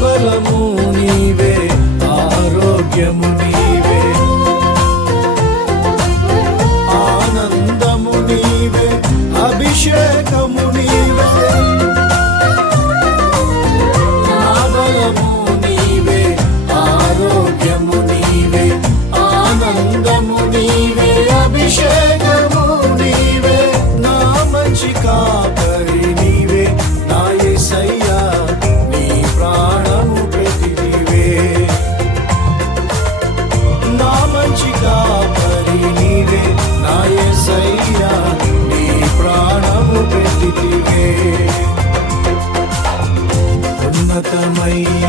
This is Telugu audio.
బలము నీవే, ఆరోగ్యము నీవే, ఆనందము నీవే, అభిషేకము నీవే. నా బలము నీవే, ఆరోగ్యము నీవే, ఆనందము నీవే, అభిషేకము నీవే. నా మంచి కాపరి నీవే, నా యేసయ్యా నీ ప్రాణము పెట్టితివే. నా మంచి కాపరి నీవే, నా యేసయ్యా నీ ప్రాణము పెట్టితివే. ఉన్నతమైన